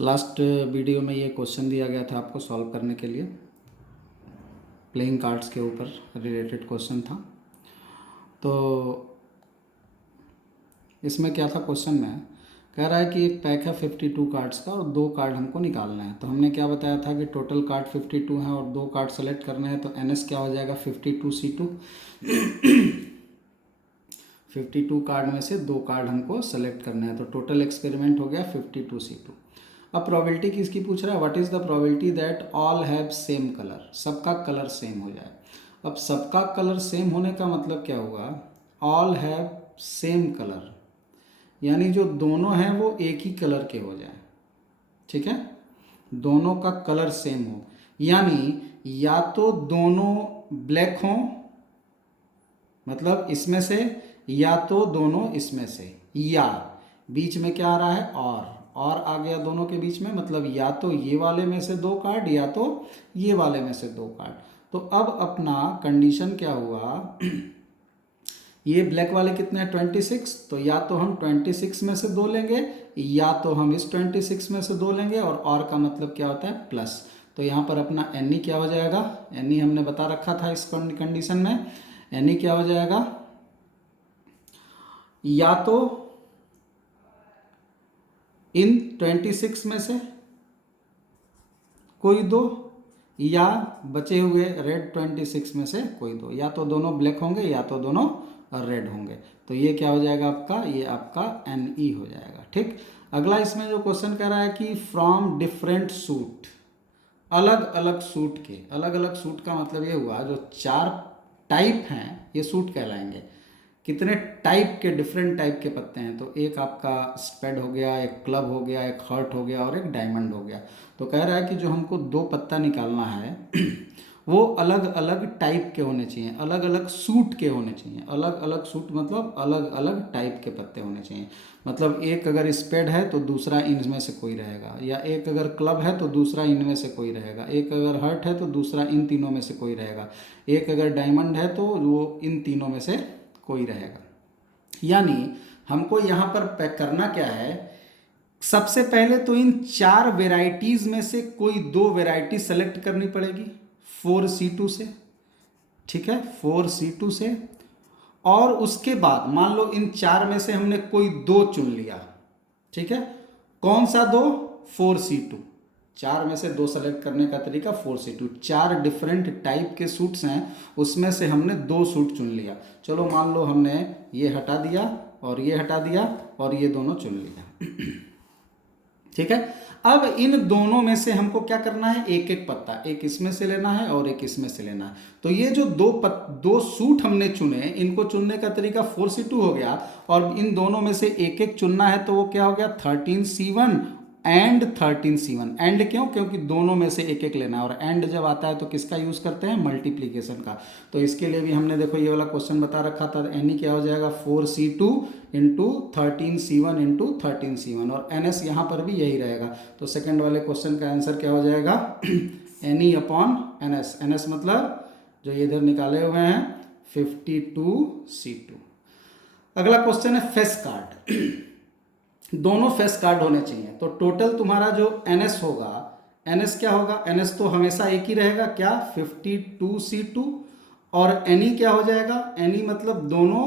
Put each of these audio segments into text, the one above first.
Last video में ये question दिया गया था आपको सॉल्व करने के लिए, प्लेइंग कार्ड्स के ऊपर रिलेटेड क्वेश्चन था। तो इसमें क्या था, क्वेश्चन में कह रहा है कि एक पैक है 52 कार्ड्स का और 2 कार्ड हमको निकालना है। तो हमने क्या बताया था कि टोटल कार्ड 52 हैं और 2 कार्ड सेलेक्ट करने हैं। तो NS क्या हो जाएगा 52C2। 52 कार्ड में से 2 कार्ड हमको सेलेक्ट करने हैं, तो टोटल एक्सपेरिमेंट हो गया 52C2। अब प्रोबेबिलिटी किसकी पूछ रहा है, what is the probability that all have same colour, सबका कलर सेम हो जाए। अब सबका कलर सेम होने का मतलब क्या हुआ, ऑल हैव सेम कलर, यानी जो दोनों हैं वो एक ही कलर के हो जाए। ठीक है, दोनों का कलर सेम हो, यानी या तो दोनों ब्लैक हों, मतलब इसमें से, या तो दोनों इसमें से, या बीच में क्या आ रहा है और आ गया दोनों के बीच में, मतलब या तो ये वाले में से 2 कार्ड या तो ये वाले में से 2 कार्ड। तो अब अपना कंडीशन क्या हुआ, ये ब्लैक वाले कितने हैं 26, तो या तो हम 26 में से 2 लेंगे या तो हम इस 26 में से 2 लेंगे, और का मतलब क्या होता है प्लस। तो यहाँ पर अपना NE क्या हो जाएगा, NE हमने बता रखा था इस कंडीशन में, NE क्या हो जाएगा, या तो इन 26 में से कोई 2 या बचे हुए रेड 26 में से कोई 2, या तो दोनों ब्लैक होंगे या तो दोनों रेड होंगे। तो ये क्या हो जाएगा आपका, ये आपका NE हो जाएगा। ठीक, अगला इसमें जो क्वेश्चन कह रहा है कि फ्रॉम डिफरेंट सूट, अलग अलग सूट के, अलग अलग सूट का मतलब ये हुआ जो 4 टाइप हैं ये सूट कहलाएंगे। कितने टाइप के, डिफरेंट टाइप के पत्ते हैं, तो एक आपका स्पेड हो गया, एक क्लब हो गया, एक हर्ट हो गया और एक डायमंड हो गया। तो कह रहा है कि जो हमको 2 पत्ता निकालना है वो अलग अलग टाइप के होने चाहिए, अलग अलग सूट के होने चाहिए। अलग अलग सूट मतलब अलग अलग टाइप के पत्ते होने चाहिए। मतलब एक अगर स्पेड है तो दूसरा इनमें से कोई रहेगा, या एक अगर क्लब है तो दूसरा इनमें से कोई रहेगा, एक अगर हर्ट है तो दूसरा इन तीनों में से कोई रहेगा, एक अगर डायमंड है तो वो इन तीनों में से कोई रहेगा। यानी हमको यहाँ पर पैक करना क्या है, सबसे पहले तो इन 4 वेराइटीज में से कोई 2 वेराइटी सेलेक्ट करनी पड़ेगी 4C2 से। ठीक है, 4C2 से, और उसके बाद मान लो इन 4 में से हमने कोई 2 चुन लिया। ठीक है, कौन सा 2, 4C2, 4 में से 2 सेलेक्ट करने का तरीका 4C2, 4 डिफरेंट टाइप के सूट्स हैं, उसमें से हमने 2 सूट चुन लिया। चलो मान लो हमने ये हटा दिया और ये हटा दिया और ये दोनों चुन लिया। ठीक है, अब इन दोनों में से हमको क्या करना है, एक एक पत्ता, एक इसमें से लेना है और एक इसमें से लेना है। तो ये जो 2 सूट हमने चुने, इनको चुनने का तरीका 4C2 हो गया, और इन दोनों में से एक एक चुनना है, तो वो क्या हो गया 13C1 एंड 13C1। एंड क्यों, क्योंकि दोनों में से एक एक लेना है, और एंड जब आता है तो किसका यूज करते हैं, मल्टीप्लीकेशन का। तो इसके लिए भी हमने देखो ये वाला क्वेश्चन बता रखा था, NE क्या हो जाएगा 4C2 into 13C1 into 13C1, और NS यहाँ पर भी यही रहेगा। तो सेकंड वाले क्वेश्चन का आंसर क्या हो जाएगा NE अपॉन NS। NS मतलब जो ये इधर निकाले हुए हैं 52C2। अगला क्वेश्चन है फेस कार्ड। दोनों फेस कार्ड होने चाहिए। तो टोटल तुम्हारा जो NS होगा, NS क्या होगा, NS तो हमेशा एक ही रहेगा, क्या 52C2, और NE क्या हो जाएगा, NE मतलब दोनों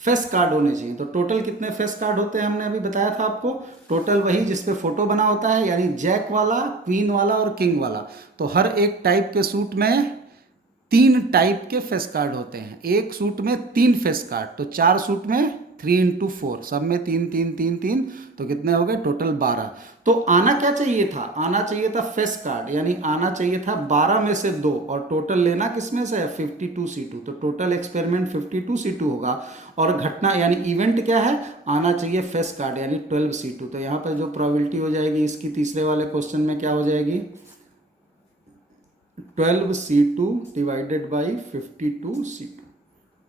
फेस कार्ड होने चाहिए। तो टोटल कितने फेस कार्ड होते हैं हमने अभी बताया था आपको, टोटल वही जिसपे फोटो बना होता है, यानी जैक वाला, क्वीन वाला और किंग वाला। तो हर एक टाइप के सूट में 3 टाइप के फेस कार्ड होते हैं, एक सूट में 3 फेस कार्ड, तो 4 सूट में 3 इंटू 4, सब में 3 3 3 3, तो कितने हो गए टोटल 12। तो आना क्या चाहिए था, आना चाहिए था फेस कार्ड, यानी आना चाहिए था 12 में से 2, और टोटल लेना किसमें से है 52C2। तो टोटल एक्सपेरिमेंट 52C2 होगा, और घटना यानी इवेंट क्या है, आना चाहिए फेस कार्ड यानी 12C2। तो यहाँ पर जो प्रोबेबिलिटी हो जाएगी इसकी तीसरे वाले क्वेश्चन में क्या हो जाएगी, 12C2 डिवाइडेड बाई 52C2।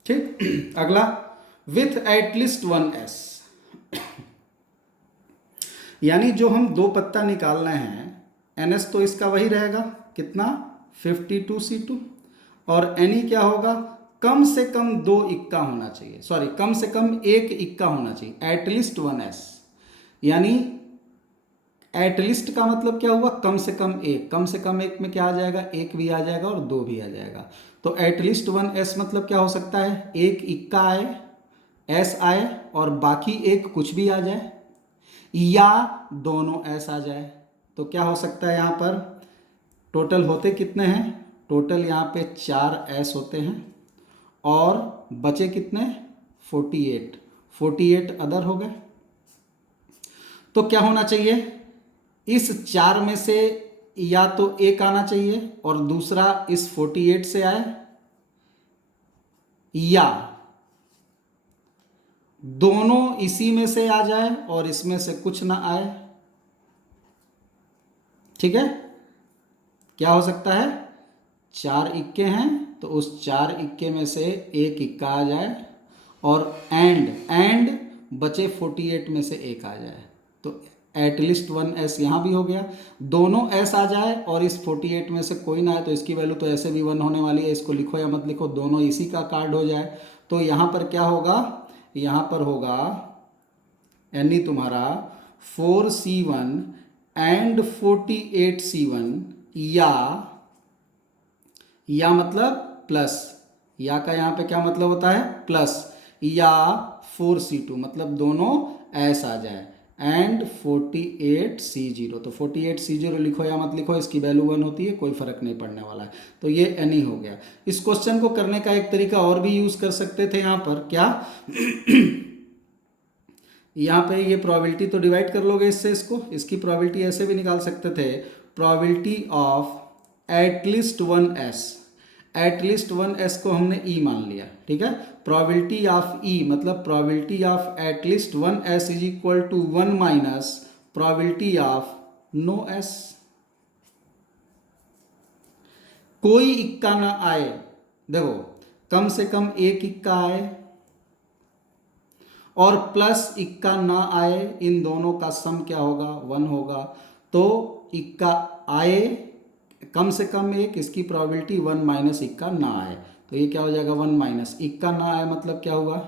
ठीक, अगला विथ एटलीस्ट 1S, यानी जो हम 2 पत्ता निकाल रहे हैं, NS तो इसका वही रहेगा कितना 52C2, और NE क्या होगा कम से कम 2 इक्का होना चाहिए, सॉरी कम से कम 1 इक्का होना चाहिए, एटलीस्ट 1s। यानी एटलीस्ट का मतलब क्या हुआ, कम से कम एक, कम से कम एक में क्या आ जाएगा, एक भी आ जाएगा और दो भी आ जाएगा। तो एटलीस्ट 1s मतलब क्या हो सकता है, एक इक्का आए, एस आए और बाकी एक कुछ भी आ जाए, या दोनों एस आ जाए। तो क्या हो सकता है यहाँ पर, टोटल होते कितने हैं, टोटल यहाँ पे 4 एस होते हैं और बचे कितने, 48, 48 अदर हो गए। तो क्या होना चाहिए, इस 4 में से या तो एक आना चाहिए और दूसरा इस 48 से आए, या दोनों इसी में से आ जाए और इसमें से कुछ ना आए। ठीक है, क्या हो सकता है, 4 इक्के हैं तो उस 4 इक्के में से एक इक्का आ जाए और एंड बचे 48 में से एक आ जाए। तो एटलीस्ट 1s यहाँ भी हो गया, दोनों s आ जाए और इस 48 में से कोई ना आए तो इसकी वैल्यू तो ऐसे भी 1 होने वाली है, इसको लिखो या मत लिखो, दोनों इसी का कार्ड हो जाए। तो यहाँ पर क्या होगा, यहाँ पर होगा यानी तुम्हारा 4c1 एंड 48c1, या मतलब प्लस, या का यहाँ पे क्या मतलब होता है, प्लस, या 4c2 मतलब दोनों ऐस आ जाए एंड 48c0। तो 48c0 लिखो या मत लिखो, इसकी वैल्यू 1 होती है, कोई फर्क नहीं पड़ने वाला है। तो ये एनी हो गया। इस क्वेश्चन को करने का एक तरीका और भी यूज कर सकते थे, यहाँ पर क्या यहाँ पे ये प्रोबेबिलिटी तो डिवाइड कर लोगे इससे, इसको, इसकी प्रोबेबिलिटी ऐसे भी निकाल सकते थे, probability of at least 1s, at least 1s को हमने e मान लिया, ठीक है। प्रोबेबिलिटी ऑफ e मतलब probability of at least 1s is equal to 1 minus probability of no s। कोई इक्का ना आए, देखो कम से कम एक इक्का आए और प्लस इक्का ना आए, इन दोनों का सम क्या होगा, 1 होगा। तो इक्का आए कम से कम एक, इसकी प्रोबेबिलिटी 1 माइनस इक्का ना आए, तो ये क्या हो जाएगा 1 माइनस इक्का ना आए मतलब क्या हुआ,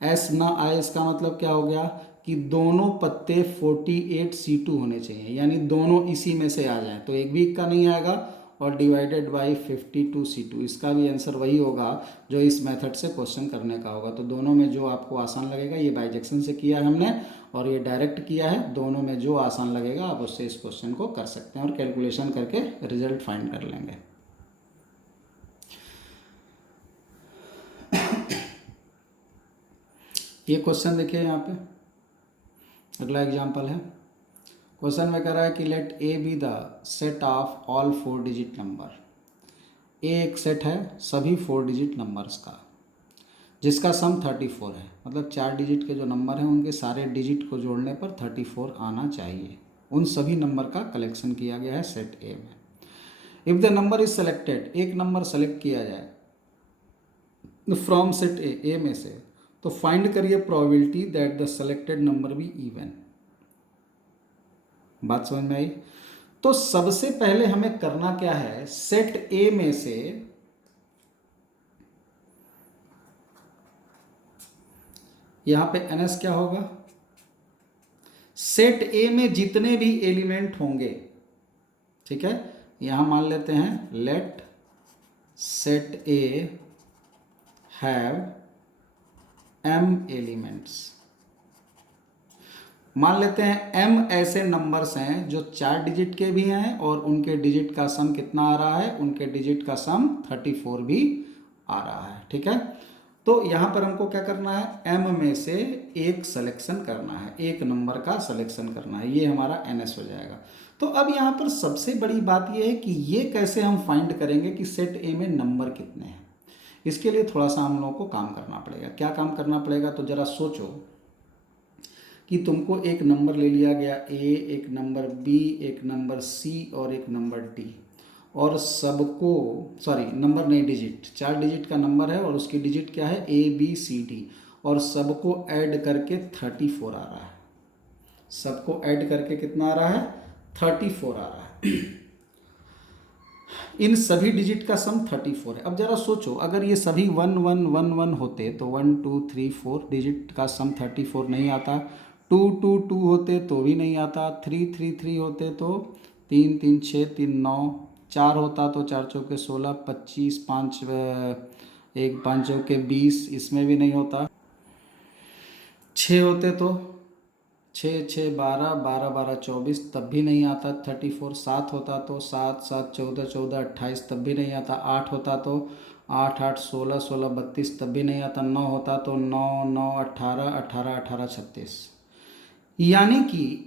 एस ना आए, इसका मतलब क्या हो गया कि दोनों पत्ते 48c2 होने चाहिए, यानी दोनों इसी में से आ जाएं, तो एक भी इक्का नहीं आएगा और डिवाइडेड बाई 52c2, इसका भी आंसर वही होगा जो इस मेथड से क्वेश्चन करने का होगा। तो दोनों में जो आपको आसान लगेगा, ये बाइजेक्शन से किया है हमने और ये डायरेक्ट किया है, दोनों में जो आसान लगेगा आप उससे इस क्वेश्चन को कर सकते हैं और कैलकुलेशन करके रिजल्ट फाइंड कर लेंगे। ये क्वेश्चन देखिए यहाँ पे, अगला एग्जाम्पल है। क्वेश्चन में कह रहा है कि let A be the set of all 4 digit number. A एक सेट है सभी 4 डिजिट नंबर्स का जिसका सम 34 है, मतलब 4 डिजिट के जो नंबर हैं उनके सारे डिजिट को जोड़ने पर 34 आना चाहिए। उन सभी नंबर का कलेक्शन किया गया है सेट ए में। If the number is selected, एक नंबर सेलेक्ट किया जाए फ्रॉम सेट ए में से, तो फाइंड करिए probability that the selected number be even. बात समझ में आई। तो सबसे पहले हमें करना क्या है, सेट ए में से यहां पे ns क्या होगा, सेट ए में जितने भी एलिमेंट होंगे, ठीक है, यहां मान लेते हैं let set A have m elements. मान लेते हैं m ऐसे नंबर्स हैं जो 4 डिजिट के भी हैं और उनके डिजिट का सम कितना आ रहा है, उनके डिजिट का सम 34 भी आ रहा है, ठीक है। तो यहाँ पर हमको क्या करना है, m में से एक सिलेक्शन करना है, एक नंबर का सिलेक्शन करना है, ये हमारा ns हो जाएगा। तो अब यहाँ पर सबसे बड़ी बात ये है कि ये कैसे हम फाइंड करेंगे कि सेट ए में नंबर कितने हैं। इसके लिए थोड़ा सा हम लोगों को काम करना पड़ेगा। क्या काम करना पड़ेगा, तो ज़रा सोचो कि तुमको एक नंबर ले लिया गया ए, एक नंबर बी, एक नंबर सी और एक नंबर डी, और सबको, सॉरी नंबर नहीं, डिजिट, 4 डिजिट का नंबर है और उसकी डिजिट क्या है ए बी सी डी, और सबको ऐड करके 34 आ रहा है। सबको ऐड करके कितना आ रहा है, 34 आ रहा है। इन सभी डिजिट का सम 34 है। अब जरा सोचो, अगर ये सभी 1111 होते तो 1 2 3 4 डिजिट का सम 34 नहीं आता, 2 2 2 होते तो भी नहीं आता, 3 3 3 होते तो 3 3 6 3 9, 4 होता तो 4 चौके 16, 25, 5 1 5 चौके 20, इसमें भी नहीं होता, 6 होते तो 6 6 12, 12 12 24, तब भी नहीं आता 34, 7 होता तो 7 7 14 14 28, तब भी नहीं आता, 8 होता तो 8 8 16 16 32, तब भी नहीं आता, 9 होता तो 9 9 18 18 18 36। यानी कि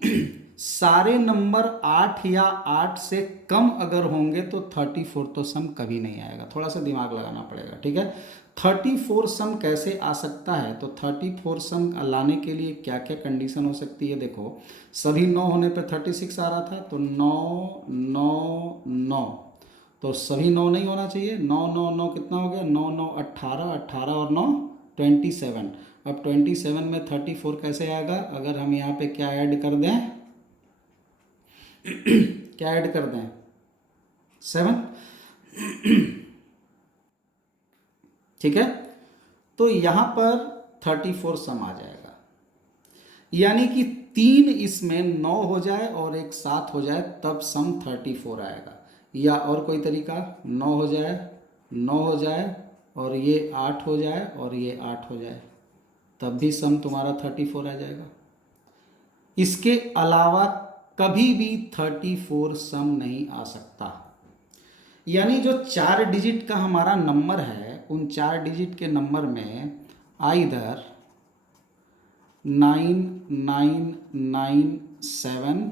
सारे नंबर 8 या 8 से कम अगर होंगे तो 34 तो सम कभी नहीं आएगा। थोड़ा सा दिमाग लगाना पड़ेगा, ठीक है। 34 सम कैसे आ सकता है, तो 34 सम लाने के लिए क्या क्या कंडीशन हो सकती है, देखो सभी 9 होने पे 36 आ रहा था, तो 9 9 9, तो सभी 9 नहीं होना चाहिए, 9 9 9 कितना हो गया, 9 9 18, 18 और 9 27। अब 27 में 34 कैसे आएगा, अगर हम यहाँ पे क्या ऐड कर दें, क्या ऐड कर दें, 7, ठीक है। तो यहाँ पर 34 सम आ जाएगा, यानी कि 3 इसमें 9 हो जाए और एक 7 हो जाए तब सम 34 आएगा। या और कोई तरीका, 9 हो जाए, 9 हो जाए और ये 8 हो जाए और ये 8 हो जाए, तब भी सम तुम्हारा 34 आ जाएगा। इसके अलावा कभी भी 34 सम नहीं आ सकता। यानी जो 4 डिजिट का हमारा नंबर है, उन 4 डिजिट के नंबर में आइदर 9997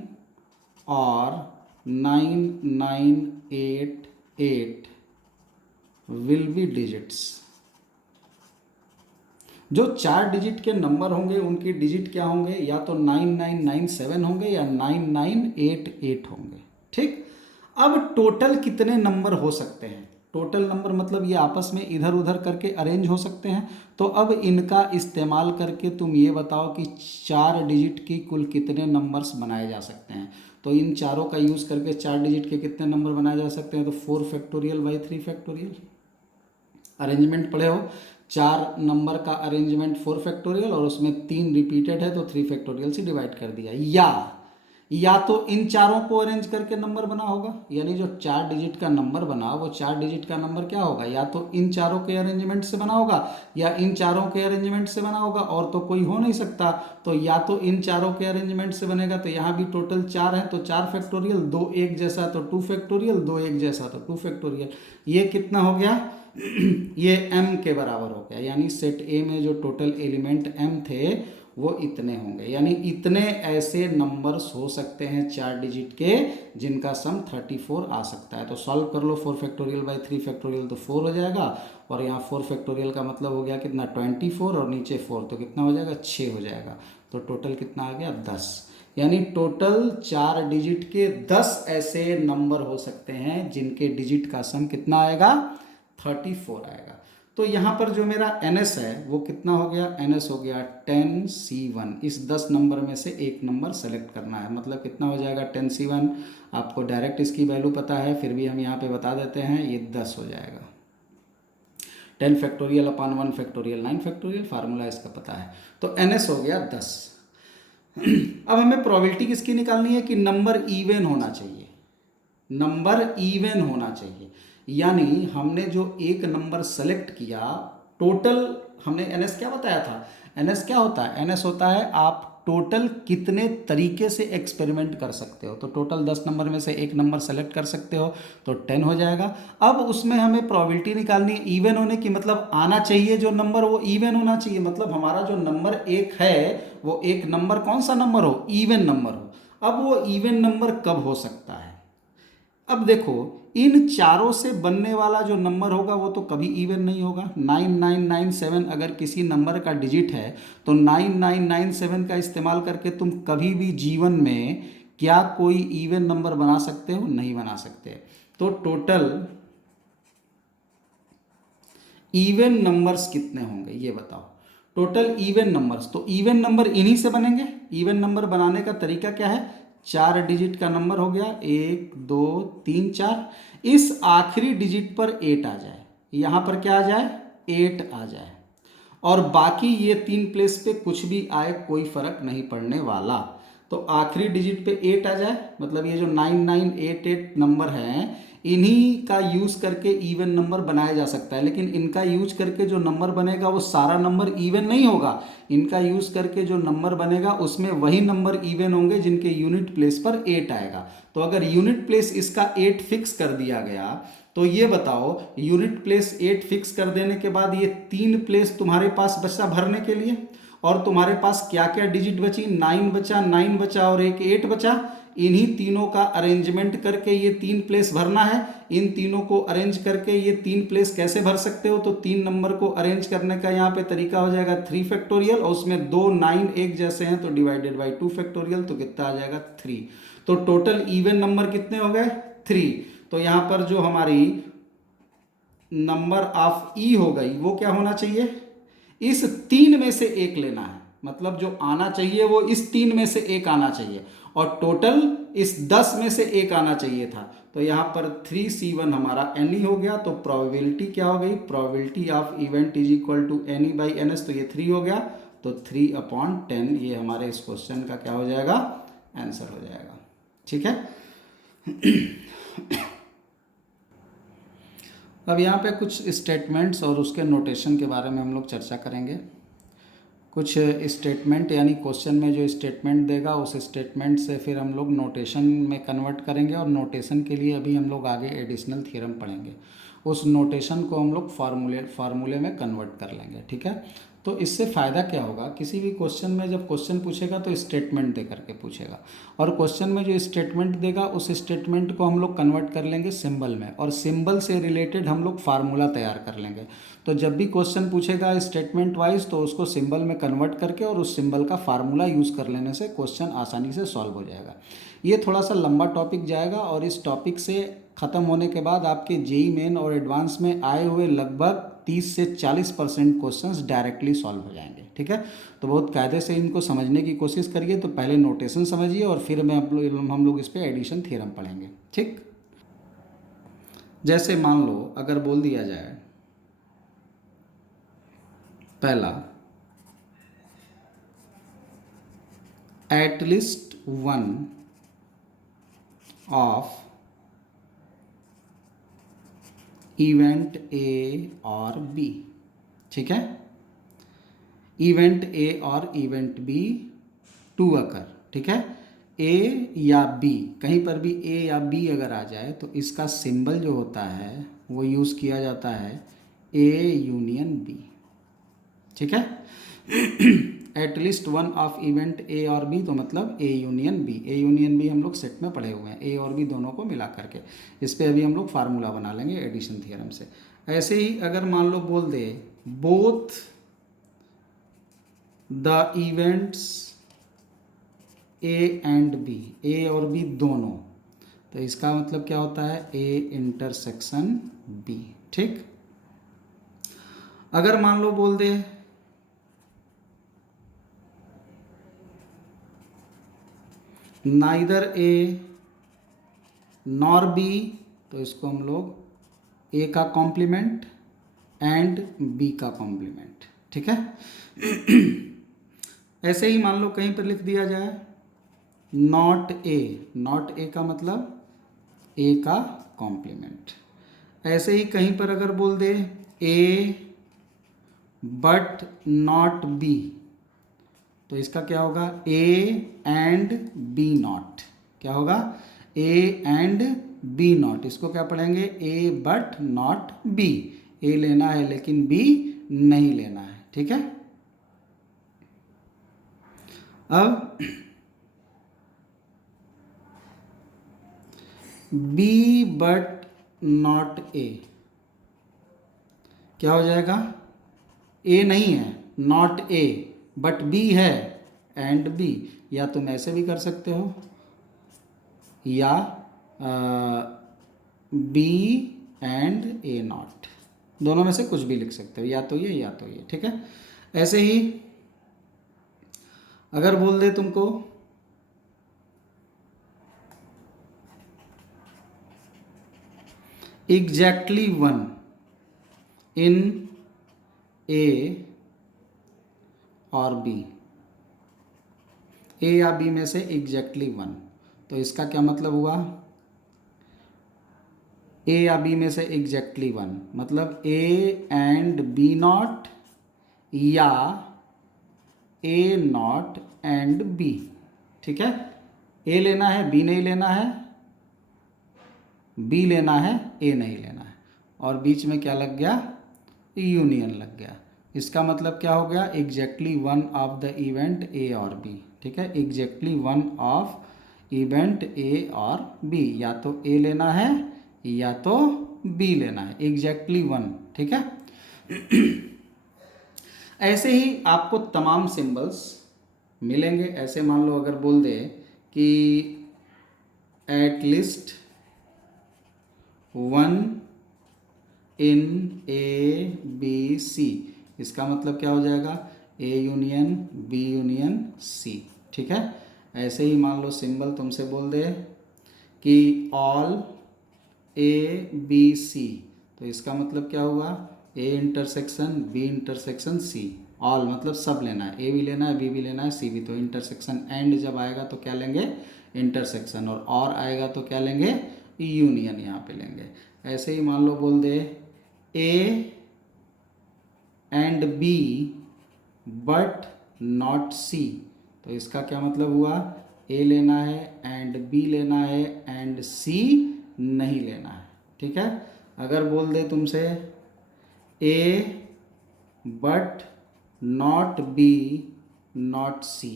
और 9988 विल बी डिजिट्स। जो 4 डिजिट के नंबर होंगे उनके डिजिट क्या होंगे, या तो 9997 होंगे या 9988 होंगे, ठीक। अब टोटल कितने नंबर हो सकते हैं, टोटल नंबर मतलब ये आपस में इधर उधर करके अरेंज हो सकते हैं। तो अब इनका इस्तेमाल करके तुम ये बताओ कि 4 डिजिट की कुल कितने नंबर्स बनाए जा सकते हैं। तो इन चारों का यूज़ करके 4 डिजिट के कितने नंबर बनाए जा सकते हैं, तो 4 फैक्टोरियल बाई 3 फैक्टोरियल। अरेंजमेंट पढ़े हो, 4 नंबर का अरेंजमेंट 4 फैक्टोरियल और उसमें 3 रिपीटेड है तो 3 फैक्टोरियल से डिवाइड कर दिया। या तो इन चारों को अरेंज करके नंबर बना होगा, यानी जो 4 डिजिट का नंबर बना वो 4 डिजिट का नंबर क्या होगा, या तो इन चारों के अरेंजमेंट से बना होगा या इन चारों के अरेंजमेंट से बना होगा, और तो कोई हो नहीं सकता। तो या तो इन चारों के अरेंजमेंट से बनेगा, तो यहाँ भी टोटल 4 है तो 4 फैक्टोरियल, 2 एक जैसा तो 2 फैक्टोरियल, 2 एक जैसा तो 2 फैक्टोरियल। ये कितना हो गया ये m के बराबर हो गया, यानी सेट ए में जो टोटल एलिमेंट m थे वो इतने होंगे। यानी इतने ऐसे नंबर्स हो सकते हैं 4 डिजिट के जिनका सम 34 आ सकता है। तो सॉल्व कर लो, 4 फैक्टोरियल बाई 3 फैक्टोरियल तो 4 हो जाएगा, और यहाँ 4 फैक्टोरियल का मतलब हो गया कितना 24, और नीचे 4 तो कितना हो जाएगा 6 हो जाएगा। तो टोटल कितना आ गया 10। यानी टोटल 4 डिजिट के 10 ऐसे नंबर हो सकते हैं जिनके डिजिट का सम कितना आएगा 34 आएगा। तो यहाँ पर जो मेरा NS है वो कितना हो गया, NS हो गया 10C1। इस 10 नंबर में से एक नंबर सेलेक्ट करना है, मतलब कितना हो जाएगा 10C1। आपको डायरेक्ट इसकी वैल्यू पता है, फिर भी हम यहाँ पे बता देते हैं, ये 10 हो जाएगा। 10 factorial upon 1 factorial 9 factorial, formula इसका पता है। तो NS हो गया 10। अब हमें प्रोबेबिलिटी किसकी निकालनी है कि नंबर इवन होना चाहिए, नंबर इवन होना चाहिए। यानी हमने जो एक नंबर सेलेक्ट किया, टोटल हमने NS क्या बताया था, NS क्या होता है, NS होता है आप टोटल कितने तरीके से एक्सपेरिमेंट कर सकते हो। तो टोटल 10 नंबर में से एक नंबर सेलेक्ट कर सकते हो तो 10 हो जाएगा। अब उसमें हमें प्रोबेबिलिटी निकालनी है इवन होने की, मतलब आना चाहिए जो नंबर वो इवन होना चाहिए, मतलब हमारा जो नंबर एक है वो एक नंबर कौन सा नंबर हो, इवन नंबर हो। अब वो इवन नंबर कब हो सकता है, अब देखो इन चारों से बनने वाला जो नंबर होगा वो तो कभी इवन नहीं होगा। 9997 अगर किसी नंबर का डिजिट है तो 9997 का इस्तेमाल करके तुम कभी भी जीवन में क्या कोई इवन नंबर बना सकते हो, नहीं बना सकते। तो टोटल इवन नंबर्स कितने होंगे ये बताओ, टोटल इवन नंबर्स। तो इवन नंबर इन्हीं से बनेंगे। इवन नंबर बनाने का तरीका क्या है, 4 डिजिट का नंबर हो गया, 1 2 3 4। इस आखिरी डिजिट पर 8 आ जाए, यहाँ पर क्या आ जाए, 8 आ जाए, और बाकी ये 3 प्लेस पे कुछ भी आए कोई फर्क नहीं पड़ने वाला। तो आखिरी डिजिट पे 8 आ जाए, मतलब ये जो 9988 नंबर हैं इन्हीं का यूज करके इवन नंबर बनाया जा सकता है, लेकिन इनका यूज करके जो नंबर बनेगा वो सारा नंबर इवन नहीं होगा। इनका यूज करके जो नंबर बनेगा उसमें वही नंबर इवन होंगे जिनके यूनिट प्लेस पर 8 आएगा। तो अगर यूनिट प्लेस इसका 8 फिक्स कर दिया गया तो ये बताओ, यूनिट प्लेस 8 फिक्स कर देने के बाद ये 3 प्लेस तुम्हारे पास बचा भरने के लिए, और तुम्हारे पास क्या क्या डिजिट बची, 9 बचा, 9 बचा और एक 8 बचा। इन्हीं तीनों का अरेंजमेंट करके ये 3 प्लेस भरना है। इन तीनों को अरेंज करके ये 3 प्लेस कैसे भर सकते हो, तो 3 नंबर को अरेंज करने का यहाँ पे तरीका हो जाएगा 3 फैक्टोरियल, और उसमें 2 9 एक जैसे हैं तो डिवाइडेड बाई 2 फैक्टोरियल, तो कितना आ जाएगा 3। तो टोटल इवन नंबर कितने हो गए, 3। तो यहाँ पर जो हमारी नंबर ऑफ ई हो गई वो क्या होना चाहिए, इस 3 में से एक लेना है, मतलब जो आना चाहिए वो इस 3 में से एक आना चाहिए, और टोटल इस 10 में से एक आना चाहिए था। तो यहाँ पर 3C1 हमारा एन हो गया। तो प्रोबेबिलिटी क्या हो गई, probability of event is equal to N by N S, तो ये 3 हो गया। तो 3/10 ये हमारे इस क्वेश्चन का क्या हो जाएगा, आंसर हो जाएगा। ठीक है। अब यहाँ पे कुछ स्टेटमेंट्स और उसके नोटेशन के बारे में हम लोग चर्चा करेंगे। कुछ स्टेटमेंट यानी क्वेश्चन में जो स्टेटमेंट देगा उस स्टेटमेंट से फिर हम लोग नोटेशन में कन्वर्ट करेंगे, और नोटेशन के लिए अभी हम लोग आगे एडिशनल थ्योरम पढ़ेंगे। उस नोटेशन को हम लोग फार्मूले में कन्वर्ट कर लेंगे। ठीक है। तो इससे फ़ायदा क्या होगा, किसी भी क्वेश्चन में जब क्वेश्चन पूछेगा तो स्टेटमेंट दे करके पूछेगा, और क्वेश्चन में जो स्टेटमेंट देगा उस स्टेटमेंट को हम लोग कन्वर्ट कर लेंगे सिंबल में, और सिंबल से रिलेटेड हम लोग फार्मूला तैयार कर लेंगे। तो जब भी क्वेश्चन पूछेगा स्टेटमेंट वाइज तो उसको सिंबल में कन्वर्ट करके और उस सिंबल का फार्मूला यूज़ कर लेने से क्वेश्चन आसानी से सॉल्व हो जाएगा। ये थोड़ा सा लंबा टॉपिक जाएगा, और इस टॉपिक से ख़त्म होने के बाद आपके जेई मेन और एडवांस में आए हुए लगभग 30 से 40% क्वेश्चंस डायरेक्टली सॉल्व हो जाएंगे। ठीक है। तो बहुत कायदे से इनको समझने की कोशिश करिए। तो पहले नोटेशन समझिए और फिर हम लोग इस पर एडिशन थ्योरम पढ़ेंगे। ठीक। जैसे मान लो अगर बोल दिया जाए पहला, at least one of event A और बी। ठीक है। इवेंट ए और इवेंट बी टू अकर। ठीक है। ए या बी, कहीं पर भी ए या बी अगर आ जाए तो इसका सिंबल जो होता है वो यूज़ किया जाता है ए यूनियन बी। ठीक है। At least one of event A और बी, तो मतलब A union B. A union B हम लोग सेट में पढ़े हुए हैं, ए और बी दोनों को मिला करके। इस पे अभी हम लोग फार्मूला बना लेंगे एडिशन थ्योरम से। ऐसे ही अगर मान लो बोल दे both the events A and B, A और बी दोनों, तो इसका मतलब क्या होता है, ए इंटरसेक्शन बी। ठीक। अगर मान लो बोल दे नाइदर ए नॉर बी, तो इसको हम लोग ए का कॉम्प्लीमेंट एंड बी का कॉम्प्लीमेंट। ठीक है। ऐसे ही मान लो कहीं पर लिख दिया जाए नॉट ए, नॉट ए का मतलब ए का कॉम्प्लीमेंट। ऐसे ही कहीं पर अगर बोल दे ए बट नॉट बी, तो इसका क्या होगा, ए एंड बी नॉट। क्या होगा, ए एंड बी नॉट। इसको क्या पढ़ेंगे, ए बट नॉट बी। ए लेना है लेकिन बी नहीं लेना है। ठीक है। अब बी बट नॉट ए क्या हो जाएगा, ए नहीं है, नॉट ए, बट बी है एंड बी। या तुम ऐसे भी कर सकते हो, या बी एंड ए नॉट, दोनों में से कुछ भी लिख सकते हो, या तो ये या तो ये। ठीक है। ऐसे ही अगर बोल दे तुमको एग्जैक्टली वन इन ए और बी, ए या बी में से एग्जैक्टली वन, तो इसका क्या मतलब हुआ, ए या बी में से एग्जैक्टली वन मतलब ए एंड बी नॉट या ए नॉट एंड बी। ठीक है, ए लेना है बी नहीं लेना है, बी लेना है ए नहीं लेना है, और बीच में क्या लग गया, यूनियन लग गया। इसका मतलब क्या हो गया, exactly one of the event A और बी। ठीक है, exactly one of event A और बी, या तो ए लेना है या तो बी लेना है, एग्जैक्टली वन। ठीक है, ऐसे ही आपको तमाम सिंबल्स मिलेंगे। ऐसे मान लो अगर बोल दे कि at least one in A B C, इसका मतलब क्या हो जाएगा, A union B union C. ठीक है, ऐसे ही मान लो सिंबल तुमसे बोल दे कि ऑल ए बी सी, तो इसका मतलब क्या हुआ, A intersection B intersection C. All मतलब सब लेना है, ए भी लेना है बी भी लेना है सी भी, तो इंटरसेक्शन एंड जब आएगा तो क्या लेंगे, इंटरसेक्शन, और आएगा तो क्या लेंगे, यूनियन यहाँ पे लेंगे। ऐसे ही मान लो बोल दे A and B but not C, तो इसका क्या मतलब हुआ, ए लेना है एंड बी लेना है एंड सी नहीं लेना है। ठीक है, अगर बोल दे तुमसे ए बट नॉट बी नॉट सी,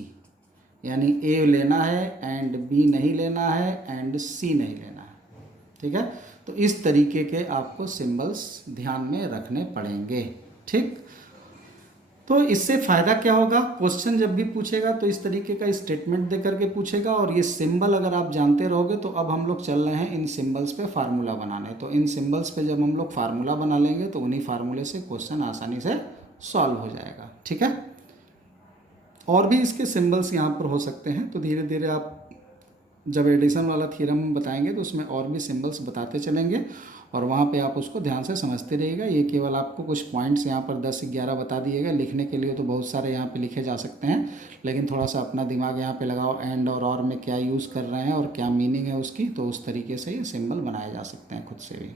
यानी ए लेना है एंड बी नहीं लेना है एंड सी नहीं लेना है। ठीक है, तो इस तरीके के आपको सिंबल्स ध्यान में रखने पड़ेंगे। ठीक, तो इससे फ़ायदा क्या होगा, क्वेश्चन जब भी पूछेगा तो इस तरीके का स्टेटमेंट दे करके पूछेगा, और ये सिंबल अगर आप जानते रहोगे तो अब हम लोग चल रहे हैं इन सिंबल्स पे फार्मूला बनाने। तो इन सिंबल्स पे जब हम लोग फार्मूला बना लेंगे तो उन्हीं फार्मूले से क्वेश्चन आसानी से सॉल्व हो जाएगा। ठीक है, और भी इसके सिंबल्स यहाँ पर हो सकते हैं, तो धीरे धीरे आप जब एडिशन वाला थ्योरम बताएंगे तो उसमें और भी सिंबल्स बताते चलेंगे, और वहाँ पे आप उसको ध्यान से समझते रहिएगा। ये केवल आपको कुछ पॉइंट्स यहाँ पर 10 से 11 बता दिएगा, लिखने के लिए तो बहुत सारे यहाँ पे लिखे जा सकते हैं, लेकिन थोड़ा सा अपना दिमाग यहाँ पे लगाओ, एंड और में क्या यूज़ कर रहे हैं और क्या मीनिंग है उसकी, तो उस तरीके से ये सिंबल बनाए जा सकते हैं खुद से भी।